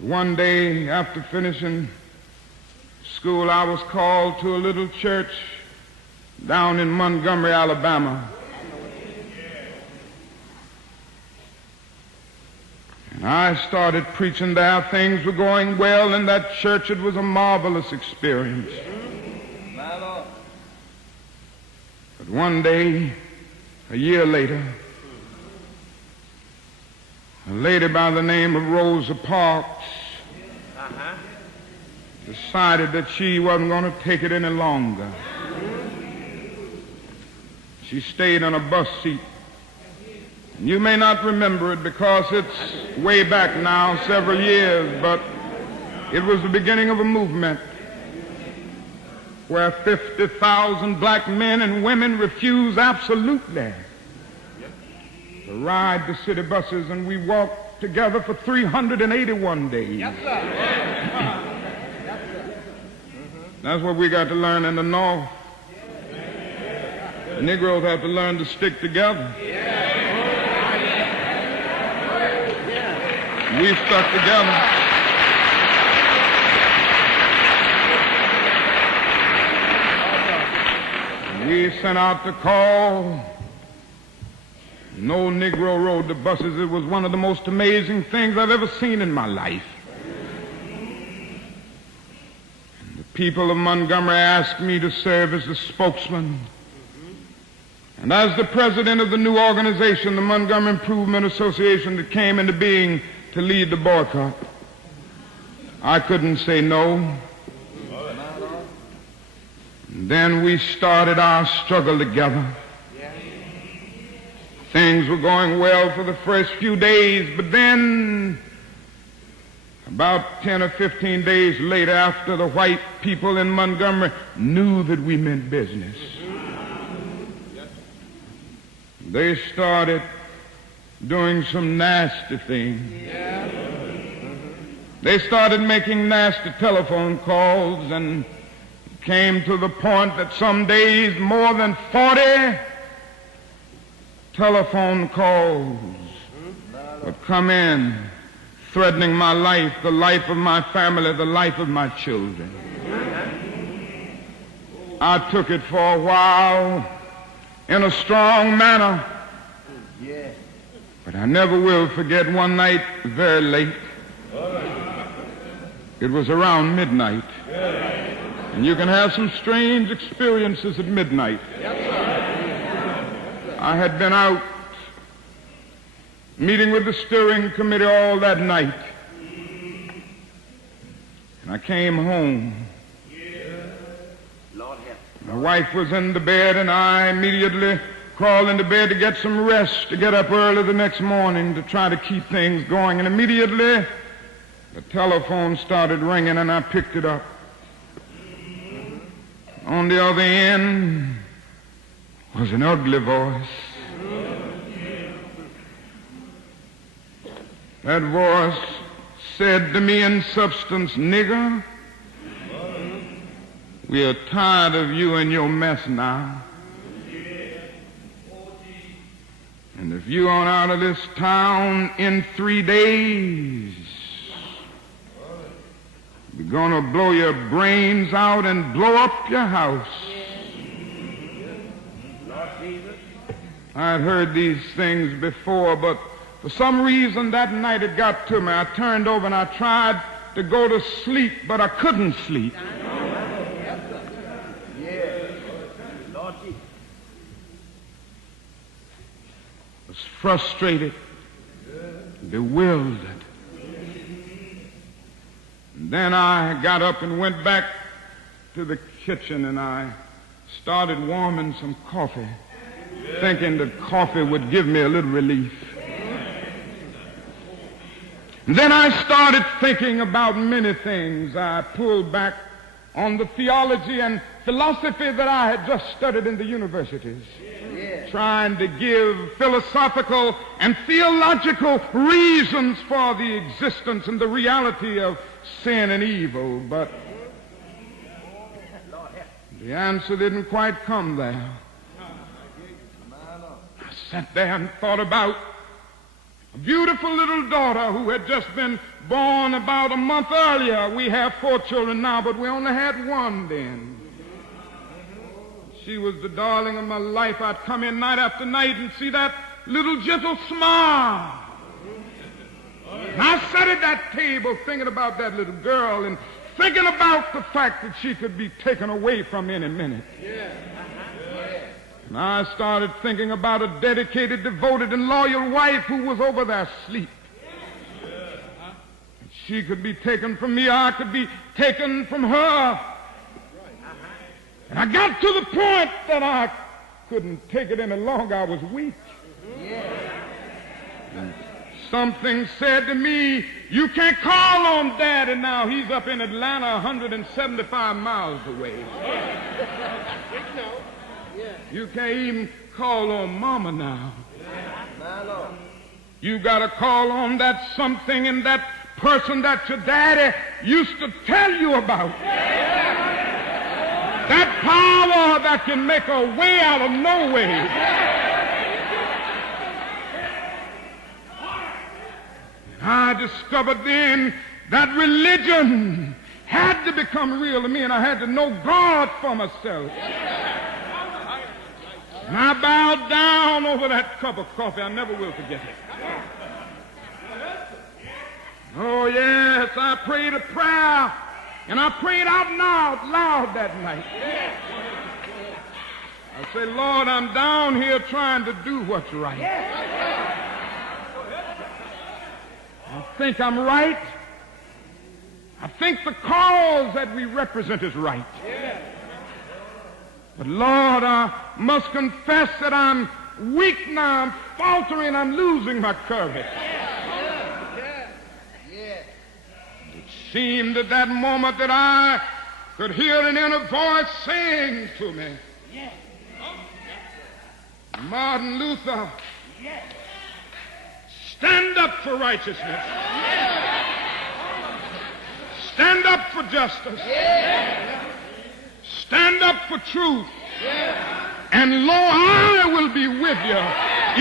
One day after finishing school, I was called to a little church down in Montgomery, Alabama. And I started preaching there. Things were going well in that church. It was a marvelous experience. But one day, a year later, a lady by the name of Rosa Parks decided that she wasn't going to take it any longer. She stayed on a bus seat. And you may not remember it because it's way back now, several years, but it was the beginning of a movement where 50,000 black men and women refused absolutely to ride the city buses, and we walked together for 381 days. Yes, sir. That's what we got to learn in the North. The Negroes have to learn to stick together. We stuck together. We sent out the call. No Negro rode the buses. It was one of the most amazing things I've ever seen in my life. And the people of Montgomery asked me to serve as the spokesman. And as the president of the new organization, the Montgomery Improvement Association, that came into being to lead the boycott, I couldn't say no. And then we started our struggle together. Things were going well for the first few days, but then about 10 or 15 days later, after the white people in Montgomery knew that we meant business, they started doing some nasty things. They started making nasty telephone calls, and came to the point that some days more than 40 telephone calls would come in, threatening my life, the life of my family, the life of my children. I took it for a while in a strong manner, but I never will forget one night very late. It was around midnight. And you can have some strange experiences at midnight. I had been out meeting with the steering committee all that night. And I came home. My wife was in the bed, and I immediately crawled into bed to get some rest, to get up early the next morning to try to keep things going. And immediately the telephone started ringing, and I picked it up. On the other end was an ugly voice. That voice said to me in substance, "Nigger, we are tired of you and your mess now. And if you aren't out of this town in 3 days, we're going to blow your brains out and blow up your house." I had heard these things before, but for some reason that night it got to me. I turned over and I tried to go to sleep, but I couldn't sleep. I was frustrated, bewildered. And then I got up and went back to the kitchen, and I started warming some coffee, thinking that coffee would give me a little relief. And then I started thinking about many things. I pulled back on the theology and philosophy that I had just studied in the universities, trying to give philosophical and theological reasons for the existence and the reality of sin and evil, but the answer didn't quite come there. I sat there and thought about a beautiful little daughter who had just been born about a month earlier. We have 4 children now, but we only had 1 then. She was the darling of my life. I'd come in night after night and see that little gentle smile. And I sat at that table thinking about that little girl and thinking about the fact that she could be taken away from me any minute. And I started thinking about a dedicated, devoted, and loyal wife who was over there asleep. She could be taken from me, I could be taken from her. And I got to the point that I couldn't take it any longer. I was weak. And something said to me, you can't call on Daddy now. He's up in Atlanta 175 miles away. You can't even call on Mama now. You got to call on that something and that person that your daddy used to tell you about. That power that can make a way out of no way. I discovered then that religion had to become real to me, and I had to know God for myself. And I bowed down over that cup of coffee. I never will forget it. Oh, yes, I prayed a prayer, and I prayed out loud that night. I said, Lord, I'm down here trying to do what's right. I think I'm right. I think the cause that we represent is right. But Lord, I must confess that I'm weak now, I'm faltering, I'm losing my courage. It seemed at that moment that I could hear an inner voice saying to me, Martin Luther, stand up for righteousness. Stand up for justice. Stand up for truth. And lo, I will be with you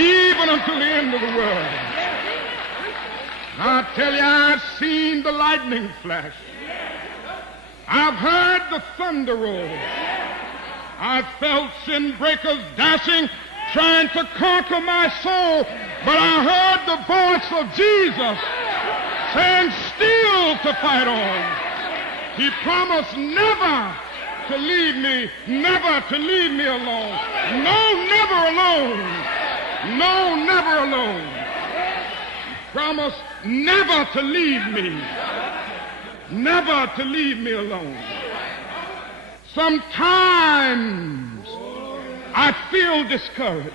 even until the end of the world. I tell you, I've seen the lightning flash. I've heard the thunder roll. I've felt sin breakers dashing, trying to conquer my soul. But I heard the voice of Jesus saying, still to fight on. He promised never to leave me, never to leave me alone. No, never alone. No, never alone. He promised never to leave me, never to leave me alone. Sometimes I feel discouraged.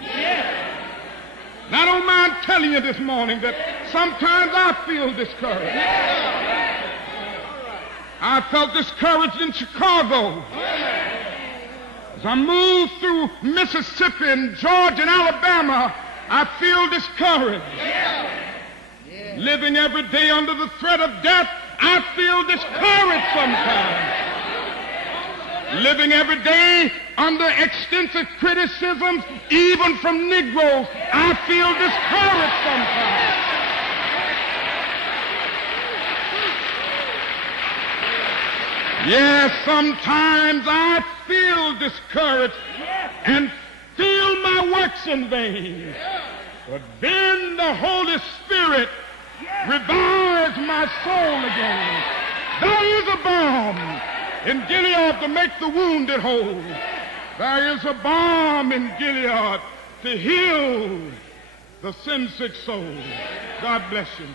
And I don't mind telling you this morning that sometimes I feel discouraged. I felt discouraged in Chicago. As I moved through Mississippi and Georgia and Alabama, I feel discouraged. Living every day under the threat of death, I feel discouraged sometimes. Living every day under extensive criticisms, even from Negroes, I feel discouraged sometimes. Yes, sometimes I feel discouraged and feel my works in vain. But then the Holy Spirit revives my soul again. There is a balm in Gilead to make the wounded whole. There is a balm in Gilead to heal the sin-sick soul. God bless you.